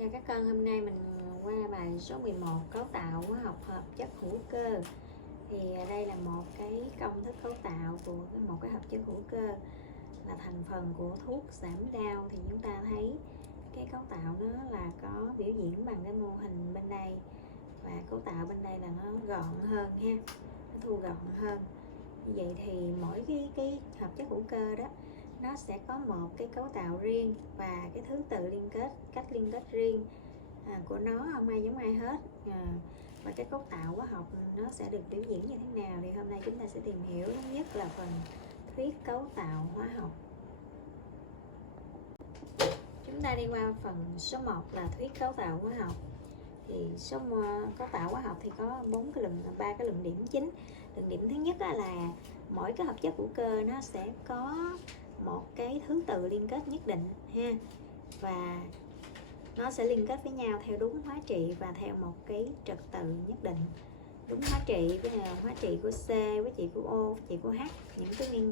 Chào các con, hôm nay mình qua bài số 11 cấu tạo hóa học hợp chất hữu cơ. Thì đây là một cái công thức cấu tạo của một cái hợp chất hữu cơ là thành phần của thuốc giảm đau. Thì chúng ta thấy cái cấu tạo nó là có biểu diễn bằng cái mô hình bên đây, và cấu tạo bên đây là nó gọn hơn ha, nó thu gọn hơn. Như vậy thì mỗi cái hợp chất hữu cơ đó nó sẽ có một cái cấu tạo riêng và cái thứ tự liên kết, cách liên kết riêng của nó, không ai giống ai hết. Và cái cấu tạo hóa học nó sẽ được biểu diễn như thế nào thì hôm nay chúng ta sẽ tìm hiểu. Thứ nhất là phần thuyết cấu tạo hóa học. Chúng ta đi qua phần số 1 là thuyết cấu tạo hóa học. Thì cấu tạo hóa học thì có ba cái luận điểm chính. Luận điểm thứ nhất là mỗi cái hợp chất hữu cơ nó sẽ có một cái thứ tự liên kết nhất định ha, và nó sẽ liên kết với nhau theo đúng hóa trị và theo một cái trật tự nhất định. Đúng hóa trị với hóa trị của C, hóa trị của O, hóa trị của H, những cái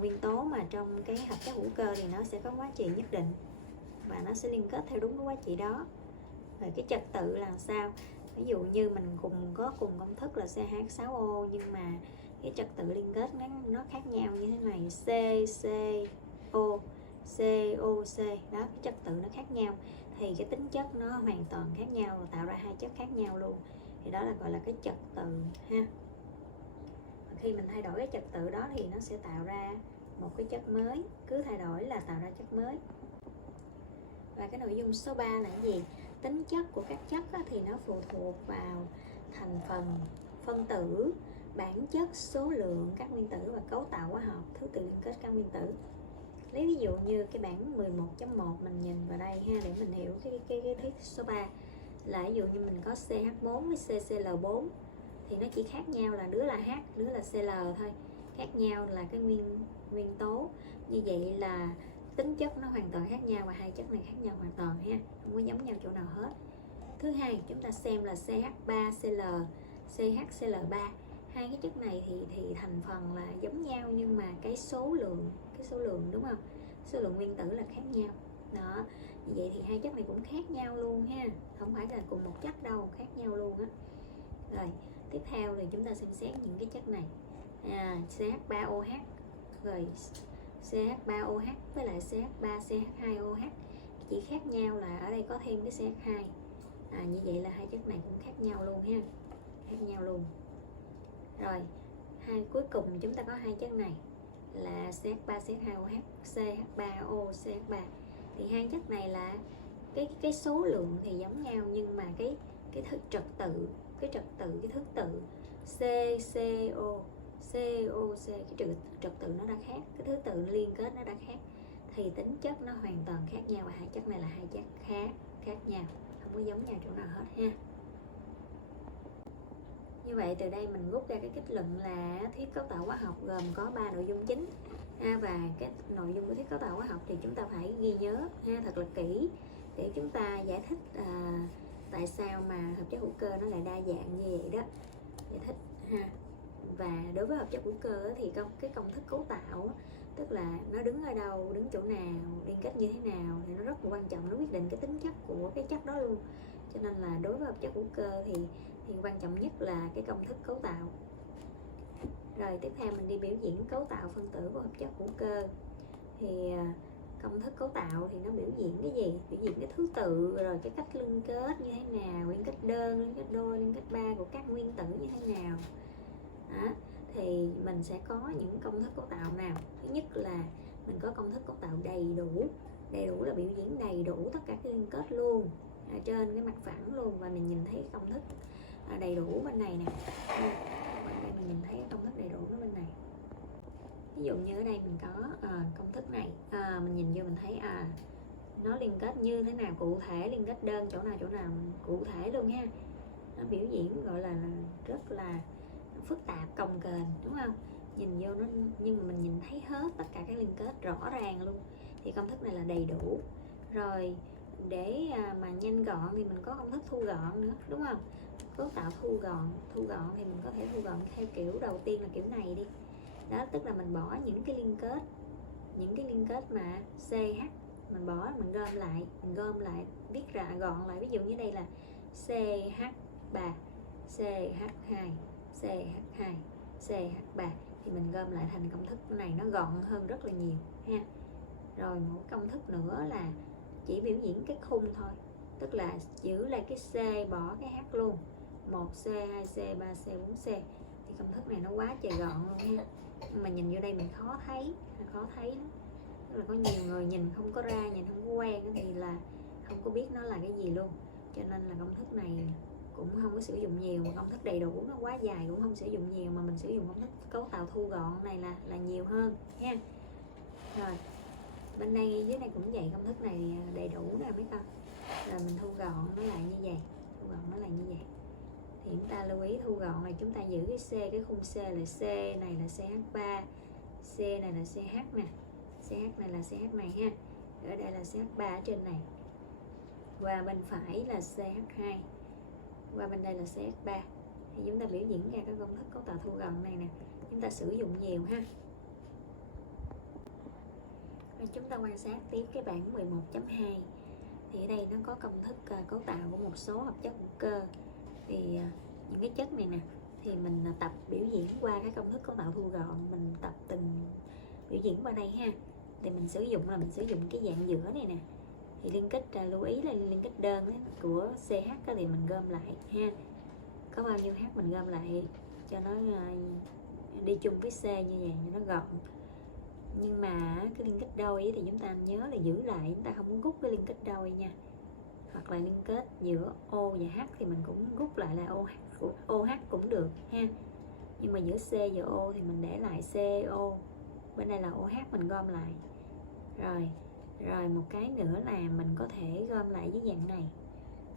nguyên tố mà trong cái hợp chất hữu cơ thì nó sẽ có hóa trị nhất định và nó sẽ liên kết theo đúng cái hóa trị đó. Rồi cái trật tự là sao? Ví dụ như mình có cùng công thức là CH6O, nhưng mà cái trật tự liên kết nó khác nhau như thế này: CCO, COC đó, cái trật tự nó khác nhau thì cái tính chất nó hoàn toàn khác nhau, tạo ra hai chất khác nhau luôn. Thì đó là gọi là cái trật tự ha. Khi mình thay đổi cái trật tự đó thì nó sẽ tạo ra một cái chất mới, cứ thay đổi là tạo ra chất mới. Và cái nội dung số 3 là cái gì? Tính chất của các chất thì nó phụ thuộc vào thành phần, phân tử, bản chất, số lượng các nguyên tử và cấu tạo hóa học, thứ tự liên kết các nguyên tử. Lấy ví dụ như cái bảng 11.1 mình nhìn vào đây ha, để mình hiểu cái thuyết số 3 là ví dụ như mình có CH4 với CCl4 thì nó chỉ khác nhau là đứa là H, đứa là Cl thôi, khác nhau là cái nguyên tố. Như vậy là tính chất nó hoàn toàn khác nhau và hai chất này khác nhau hoàn toàn ha, không có giống nhau chỗ nào hết. Thứ hai, chúng ta xem là CH3Cl, CHCl3. Hai cái chất này thì thành phần là giống nhau, nhưng mà cái số lượng đúng không? Số lượng nguyên tử là khác nhau. Đó, như vậy thì hai chất này cũng khác nhau luôn ha, không phải là cùng một chất đâu, khác nhau luôn á. Rồi, tiếp theo thì chúng ta xem xét những cái chất này. CH3OH, rồi CH3OH với lại CH3CH2OH chỉ khác nhau là ở đây có thêm cái CH2. Như vậy là hai chất này cũng khác nhau luôn ha, khác nhau luôn. Rồi, cuối cùng chúng ta có hai chất này là CH3CH2OH, CH3O, CH3. Thì hai chất này là cái số lượng thì giống nhau, nhưng mà cái trật tự, cái thứ tự CCO, COC, cái trật tự nó đã khác, cái thứ tự liên kết nó đã khác, thì tính chất nó hoàn toàn khác nhau, và hai chất này là hai chất khác nhau, không có giống nhau chỗ nào hết ha. Như vậy từ đây mình rút ra cái kết luận là thuyết cấu tạo hóa học gồm có 3 nội dung chính và cái nội dung của thuyết cấu tạo hóa học thì chúng ta phải ghi nhớ thật là kỹ để chúng ta giải thích tại sao mà hợp chất hữu cơ nó lại đa dạng như vậy đó, giải thích ha. Và đối với hợp chất hữu cơ thì cái công thức cấu tạo, tức là nó đứng ở đâu, đứng chỗ nào, liên kết như thế nào thì nó rất là quan trọng, nó quyết định cái tính chất của cái chất đó luôn. Cho nên là đối với hợp chất hữu cơ thì quan trọng nhất là cái công thức cấu tạo. Rồi tiếp theo mình đi biểu diễn cấu tạo phân tử của hợp chất hữu cơ. Thì công thức cấu tạo thì nó biểu diễn cái gì? Biểu diễn cái thứ tự, rồi cái cách liên kết như thế nào, liên kết đơn, liên kết đôi, liên kết ba của các nguyên tử như thế nào. Đó, thì mình sẽ có những công thức cấu tạo nào. Thứ nhất là mình có công thức cấu tạo đầy đủ. Đầy đủ là biểu diễn đầy đủ tất cả các liên kết luôn, trên cái mặt phẳng luôn, và mình nhìn thấy công thức đầy đủ bên này nè. Bên đây mình nhìn thấy công thức đầy đủ nó bên này. Ví dụ như ở đây mình có công thức này, mình nhìn vô mình thấy nó liên kết như thế nào cụ thể, liên kết đơn chỗ nào cụ thể luôn ha. Nó biểu diễn gọi là rất là phức tạp, cồng kềnh, đúng không? Nhìn vô nó, nhưng mà mình nhìn thấy hết tất cả các liên kết rõ ràng luôn, thì công thức này là đầy đủ. Rồi để mà nhanh gọn thì mình có công thức thu gọn nữa, đúng không? Cấu tạo thu gọn thì mình có thể thu gọn theo kiểu đầu tiên là kiểu này đi. Đó, tức là mình bỏ những cái liên kết mà CH mình bỏ, mình gom lại viết ra gọn lại. Ví dụ như đây là CH3, CH2, CH2, CH3 thì mình gom lại thành công thức này nó gọn hơn rất là nhiều ha. Rồi một công thức nữa là chỉ biểu diễn cái khung thôi, tức là giữ lại cái C, bỏ cái H luôn, 1C, 2C, 3C, 4C. Thì công thức này nó quá trời gọn luôn ha. Nhưng mà nhìn vô đây mình khó thấy lắm. Tức là có nhiều người nhìn không có ra, nhìn không có quen thì là không có biết nó là cái gì luôn. Cho nên là công thức này cũng không có sử dụng nhiều, mà công thức đầy đủ nó quá dài cũng không sử dụng nhiều, mà mình sử dụng công thức cấu tạo thu gọn này là nhiều hơn ha. Rồi bên đây dưới này cũng vậy, công thức này đầy đủ nè mấy con. Rồi mình thu gọn nó lại như vậy, thì chúng ta lưu ý thu gọn là chúng ta giữ cái C, cái khung C là C này là CH3, C này là CH nè, CH này là CH này ha. Ở đây là CH3 ở trên này, và bên phải là CH2, và bên đây là CH3. Thì chúng ta biểu diễn ra các công thức cấu tạo thu gọn này nè, chúng ta sử dụng nhiều ha. Rồi chúng ta quan sát tiếp cái bảng 11.2. Thì ở đây nó có công thức cấu tạo của một số hợp chất hữu cơ. Thì những cái chất này nè thì mình tập biểu diễn qua cái công thức cấu tạo thu gọn, mình tập từng biểu diễn qua đây ha. Thì mình sử dụng cái dạng giữa này nè. Thì liên kết lưu ý là liên kết đơn ấy, của CH thì mình gom lại ha. Có bao nhiêu H mình gom lại cho nó đi chung với C như vậy cho nó gọn. Nhưng mà cái liên kết đôi thì chúng ta nhớ là giữ lại, chúng ta không muốn rút cái liên kết đôi nha. Hoặc là liên kết giữa O và H thì mình cũng rút lại là OH cũng được ha. Nhưng mà giữa C và O thì mình để lại CO, bên đây là OH mình gom lại. Rồi một cái nữa là mình có thể gom lại với dạng này.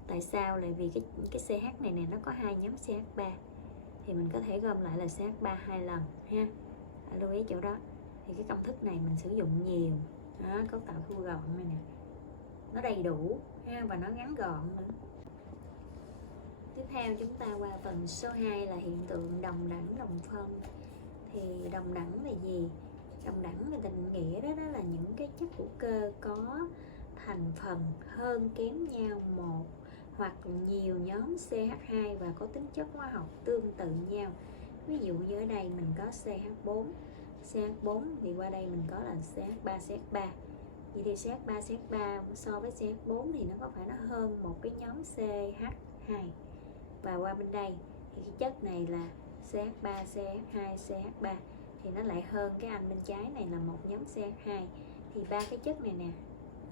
Tại sao? Là vì cái CH này nè nó có hai nhóm CH3, thì mình có thể gom lại là CH3 hai lần ha. Lưu ý chỗ đó. Thì cái công thức này mình sử dụng nhiều đó, cấu tạo thu gọn này nè, nó đầy đủ ha, và nó ngắn gọn nữa. Tiếp theo chúng ta qua phần số 2 là hiện tượng đồng đẳng đồng phân. Thì đồng đẳng là gì? Đồng đẳng về định nghĩa đó là những cái chất hữu cơ có thành phần hơn kém nhau một hoặc nhiều nhóm CH2 và có tính chất hóa học tương tự nhau. Ví dụ như ở đây mình có CH4 thì qua đây mình có là CH3. Vậy thì CH3 so với CH4 thì nó có phải nó hơn một cái nhóm CH2. Và qua bên đây thì cái chất này là CH3, CH2, CH3 thì nó lại hơn cái anh bên trái này là một nhóm CH2. Thì ba cái chất này nè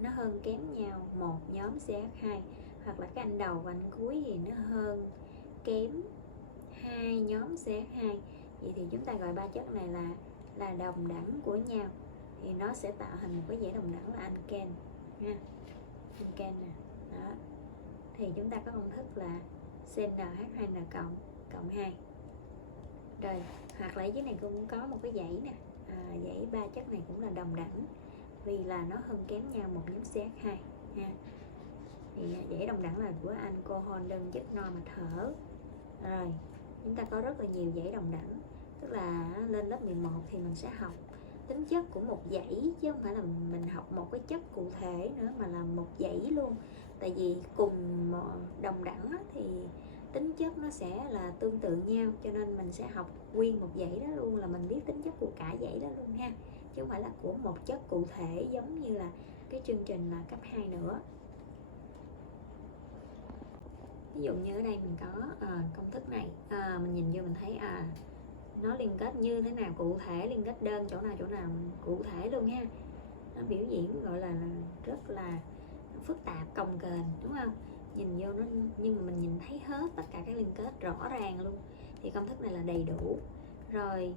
nó hơn kém nhau một nhóm CH2, hoặc là cái anh đầu và anh cuối thì nó hơn kém hai nhóm CH2. Vậy thì chúng ta gọi ba chất này là đồng đẳng của nhau, thì nó sẽ tạo thành một cái dãy đồng đẳng là alkane ha, alkane nè. Đó. Thì chúng ta có công thức là CnH2n cộng 2. Rồi, hoặc là dưới này cũng có một cái dãy nè, dãy ba chất này cũng là đồng đẳng vì là nó hơn kém nhau một nhóm CH2 ha. Thì dãy đồng đẳng là của alcohol đơn chất no mà thở. Rồi, chúng ta có rất là nhiều dãy đồng đẳng, tức là lên lớp 11 thì mình sẽ học tính chất của một dãy, chứ không phải là mình học một cái chất cụ thể nữa, mà là một dãy luôn. Tại vì cùng đồng đẳng thì tính chất nó sẽ là tương tự nhau, cho nên mình sẽ học nguyên một dãy đó luôn, là mình biết tính chất của cả dãy đó luôn ha, chứ không phải là của một chất cụ thể giống như là cái chương trình là cấp 2 nữa. Ví dụ như ở đây mình có công thức này, mình nhìn vô mình thấy nó liên kết như thế nào cụ thể, liên kết đơn chỗ nào cụ thể luôn ha. Nó biểu diễn gọi là rất là phức tạp, cồng kềnh, đúng không? Nhìn vô nó, nhưng mà mình nhìn thấy hết tất cả các liên kết rõ ràng luôn. Thì công thức này là đầy đủ. Rồi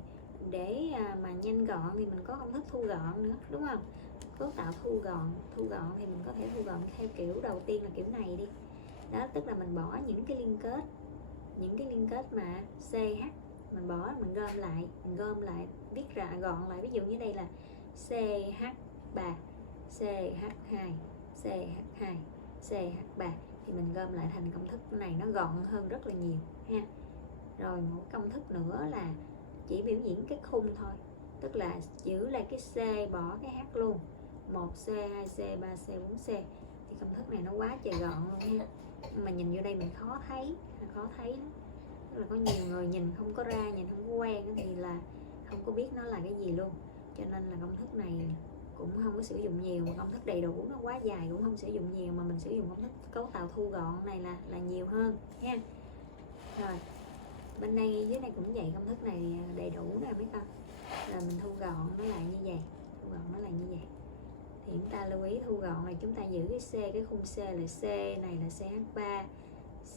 để mà nhanh gọn thì mình có công thức thu gọn nữa, đúng không? Cấu tạo thu gọn thì mình có thể thu gọn theo kiểu đầu tiên là kiểu này đi. Đó, tức là mình bỏ những cái liên kết mà CH mình bỏ, mình gom lại viết ra gọn lại. Ví dụ như đây là CH3, CH2, CH2, CH3 thì mình gom lại thành công thức này nó gọn hơn rất là nhiều ha. Rồi một công thức nữa là chỉ biểu diễn cái khung thôi, tức là giữ lại cái C, bỏ cái H luôn, 1C, 2C, 3C, 4C. Thì công thức này nó quá trời gọn luôn ha. Nhưng mà nhìn vô đây mình khó thấy lắm. Tức là có nhiều người nhìn không có ra, nhìn không có quen thì là không có biết nó là cái gì luôn. Cho nên là công thức này cũng không có sử dụng nhiều, mà công thức đầy đủ nó quá dài cũng không sử dụng nhiều, mà mình sử dụng công thức cấu tạo thu gọn này là nhiều hơn nha. Rồi bên đây dưới này cũng vậy, công thức này đầy đủ nè mấy con. Rồi mình thu gọn nó lại như vậy, thì chúng ta lưu ý thu gọn là chúng ta giữ cái C, cái khung C là C này là CH3,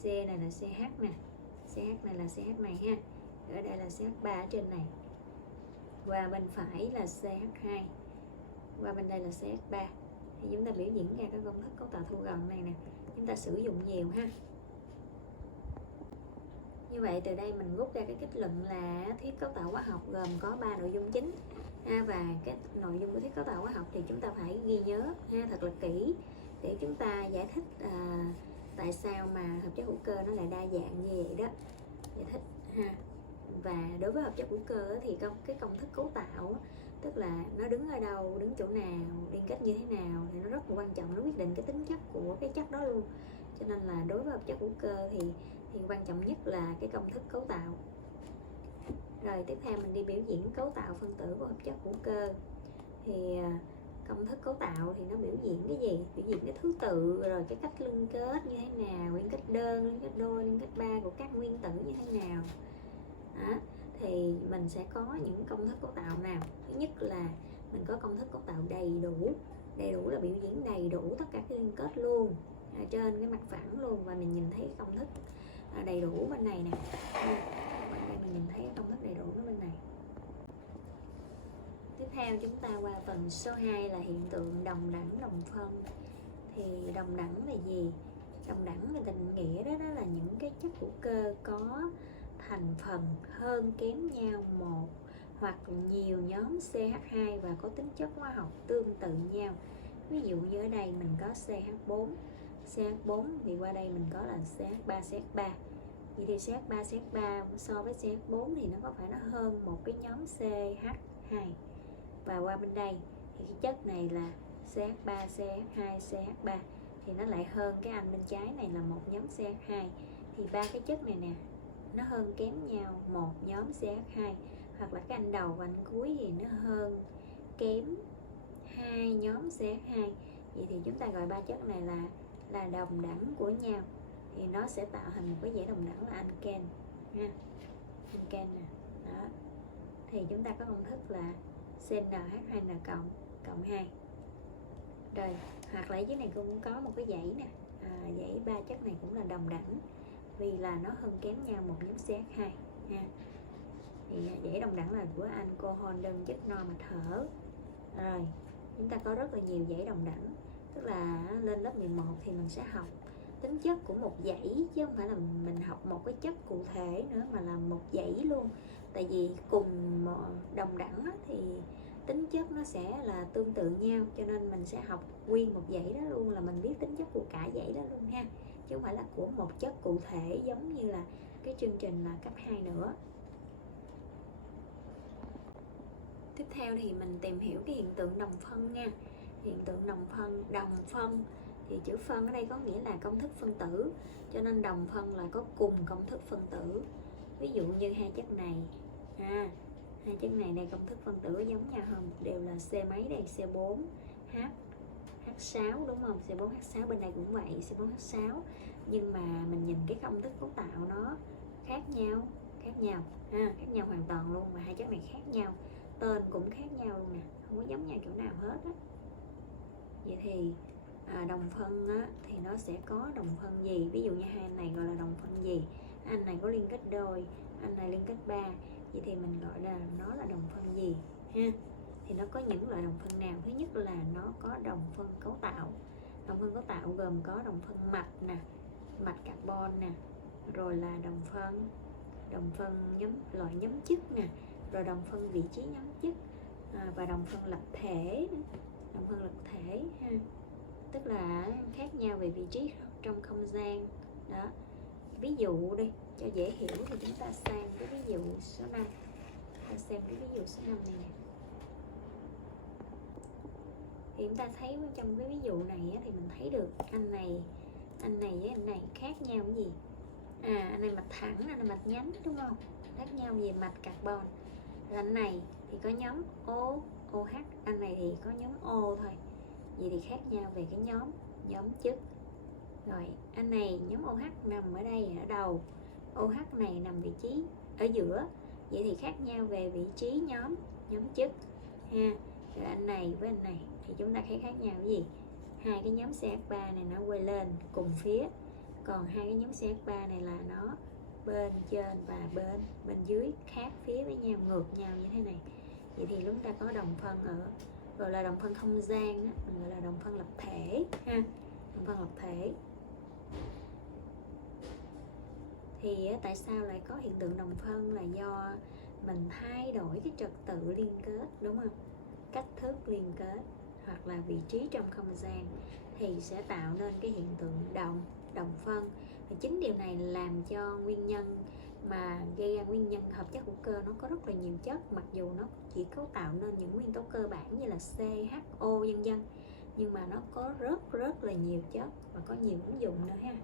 C này là CH nè, CH này là CH này ha, ở đây là CH3 ở trên này, và bên phải là CH2, qua bên đây là CH3. Thì chúng ta biểu diễn ra cái công thức cấu tạo thu gọn này nè, chúng ta sử dụng nhiều ha. Như vậy từ đây mình rút ra cái kết luận là thuyết cấu tạo hóa học gồm có 3 nội dung chính và cái nội dung của thuyết cấu tạo hóa học thì chúng ta phải ghi nhớ thật là kỹ để chúng ta giải thích tại sao mà hợp chất hữu cơ nó lại đa dạng như vậy đó, giải thích ha. Và đối với hợp chất hữu cơ thì cái công thức cấu tạo, tức là nó đứng ở đâu, đứng chỗ nào, liên kết như thế nào thì nó rất là quan trọng, nó quyết định cái tính chất của cái chất đó luôn. Cho nên là đối với hợp chất hữu cơ thì quan trọng nhất là cái công thức cấu tạo. Rồi tiếp theo mình đi biểu diễn cấu tạo phân tử của hợp chất hữu cơ. Thì công thức cấu tạo thì nó biểu diễn cái gì? Biểu diễn cái thứ tự, rồi cái cách liên kết như thế nào, liên kết đơn, liên kết đôi, liên kết ba của các nguyên tử như thế nào. Đó. Thì mình sẽ có những công thức cấu tạo nào? Thứ nhất là mình có công thức cấu tạo đầy đủ. Đầy đủ là biểu diễn đầy đủ tất cả các liên kết luôn, trên cái mặt phẳng luôn, và mình nhìn thấy công thức đầy đủ bên này nè. Bên đây mình nhìn thấy công thức đầy đủ nó bên này. Tiếp theo chúng ta qua phần số 2 là hiện tượng đồng đẳng đồng phân. Thì đồng đẳng là gì? Đồng đẳng về định nghĩa đó là những cái chất hữu cơ có thành phần hơn kém nhau một hoặc nhiều nhóm CH2 và có tính chất hóa học tương tự nhau. Ví dụ như ở đây mình có CH4 thì qua đây mình có là CH3, CH3. Vậy thì CH3, CH3 so với CH4 thì nó có phải nó hơn một cái nhóm CH2. Và qua bên đây thì cái chất này là CH3, CH2, CH3 thì nó lại hơn cái anh bên trái này là một nhóm CH2. Thì ba cái chất này nè nó hơn kém nhau một nhóm CH2, hoặc là cái anh đầu và anh cuối thì nó hơn kém hai nhóm CH2. Vậy thì chúng ta gọi ba chất này là đồng đẳng của nhau, thì nó sẽ tạo thành một cái dãy đồng đẳng là alken ha, alken nè. Đó. Thì chúng ta có công thức là CnH2n cộng 2. Rồi, hoặc là dưới này cũng có một cái dãy nè, dãy ba chất này cũng là đồng đẳng vì là nó hơn kém nhau một nhóm CH2 ha. Thì dãy đồng đẳng là của alcohol đơn chất no mà thở. Rồi, chúng ta có rất là nhiều dãy đồng đẳng, tức là lên lớp 11 thì mình sẽ học tính chất của một dãy, chứ không phải là mình học một cái chất cụ thể nữa, mà là một dãy luôn. Tại vì cùng đồng đẳng thì tính chất nó sẽ là tương tự nhau, cho nên mình sẽ học nguyên một dãy đó luôn, là mình biết tính chất của cả dãy đó luôn ha, chứ không phải là của một chất cụ thể giống như là cái chương trình là cấp 2 nữa. Tiếp theo thì mình tìm hiểu cái hiện tượng đồng phân nha. Hiện tượng đồng phân thì chữ phân ở đây có nghĩa là công thức phân tử, cho nên đồng phân là có cùng công thức phân tử. Ví dụ như hai chất này hai chất này đây công thức phân tử giống nhau không? Đều là C mấy đây? C4H H6 đúng không? C4H6 bên đây cũng vậy, C4H6. Nhưng mà mình nhìn cái công thức cấu tạo nó khác nhau khác nhau hoàn toàn luôn, và hai chất này khác nhau, tên cũng khác nhau luôn nè, không có giống nhau chỗ nào hết á. Vậy thì đồng phân á, thì nó sẽ có đồng phân gì? Ví dụ như hai anh này gọi là đồng phân gì? Anh này có liên kết đôi, anh này liên kết 3. Vậy thì mình gọi là nó là đồng phân gì ha? Thì nó có những loại đồng phân nào? Thứ nhất là nó có đồng phân cấu tạo. Đồng phân cấu tạo gồm có đồng phân mạch nè, mạch carbon nè, rồi là đồng phân loại nhóm chất nè, rồi đồng phân vị trí nhóm chất, và đồng phân lập thể, đồng phân lập thể ha, tức là khác nhau về vị trí trong không gian đó. Ví dụ đi cho dễ hiểu thì chúng ta sang cái ví dụ số 5. Ta xem cái ví dụ số 5 này nè. Thì chúng ta thấy trong cái ví dụ này á, thì mình thấy được anh này với anh này khác nhau cái gì? Anh này mạch thẳng, anh này mạch nhánh, đúng không? Khác nhau về mạch carbon. Rồi anh này thì có nhóm O, OH, anh này thì có nhóm O thôi. Vậy thì khác nhau về cái nhóm chất. Rồi anh này nhóm OH nằm ở đây, ở đầu, OH này nằm vị trí ở giữa. Vậy thì khác nhau về vị trí nhóm chất ha. Rồi anh này với anh này thì chúng ta thấy khác nhau cái gì? Hai cái nhóm CH3 này nó quay lên cùng phía, còn hai cái nhóm CH3 này là nó bên trên và bên dưới khác phía với nhau, ngược nhau như thế này. Vậy thì chúng ta có đồng phân gọi là đồng phân không gian đó, mình gọi là đồng phân lập thể ha. Đồng phân lập thể thì tại sao lại có hiện tượng đồng phân? Là do mình thay đổi cái trật tự liên kết, đúng không? Cách thức liên kết hoặc là vị trí trong không gian thì sẽ tạo nên cái hiện tượng đồng phân. Và chính điều này làm cho nguyên nhân mà gây ra nguyên nhân hợp chất hữu cơ nó có rất là nhiều chất, mặc dù nó chỉ cấu tạo nên những nguyên tố cơ bản như là C, H, O vân vân, nhưng mà nó có rất là nhiều chất và có nhiều ứng dụng nữa ha.